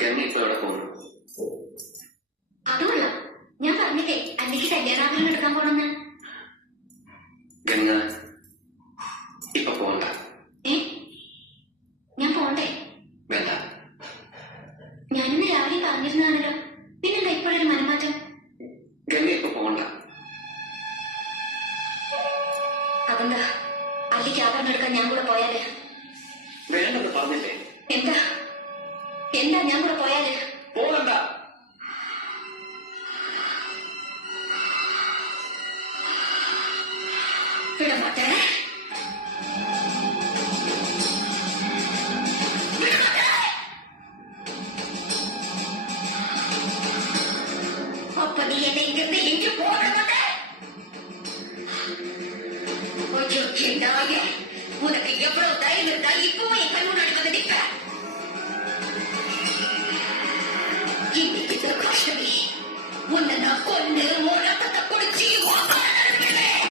ഗംഗ ഇപ്പൊ എവിടെ പോകുന്നു? അതുകൊള്ള ഞാൻ പറഞ്ഞില്ലേ അന്വേഷി കല്യാണാഭരണം എടുക്കാൻ പോണെന്ന്. ഗംഗ ഇപ്പൊ പോകണ്ട. ഞാൻ പോണ്ടേ? വേണ്ട. ഞാനിന്ന് രാവിലെ പറഞ്ഞിരുന്നാണല്ലോ, പിന്നെന്താ ഇപ്പോഴൊരു മനമാറ്റം? ഗംഗ ഇപ്പൊ പോകണ്ട. അതെന്താ അല്ലിക്ക് ആഭരണം എടുക്കാൻ ഞാൻ കൂടെ പോയാല്? വേണ്ടെന്ന് പറഞ്ഞില്ലേ? എന്താ എന്താ ഞാൻ കൂടെ പോയാല്? പോകണ്ട. വിടമാട്ടെ. அப்ப நீ என்னை இங்கிருந்து எங்கே போக மாட்டே? உனக்கு எவ்வளவு தைரியம் இருந்தா இப்பவும் என் கண் முன்னாடி வந்து நிற்க? இன்னைக்கு பிரகாஷமே உன்னை நான் கொண்டு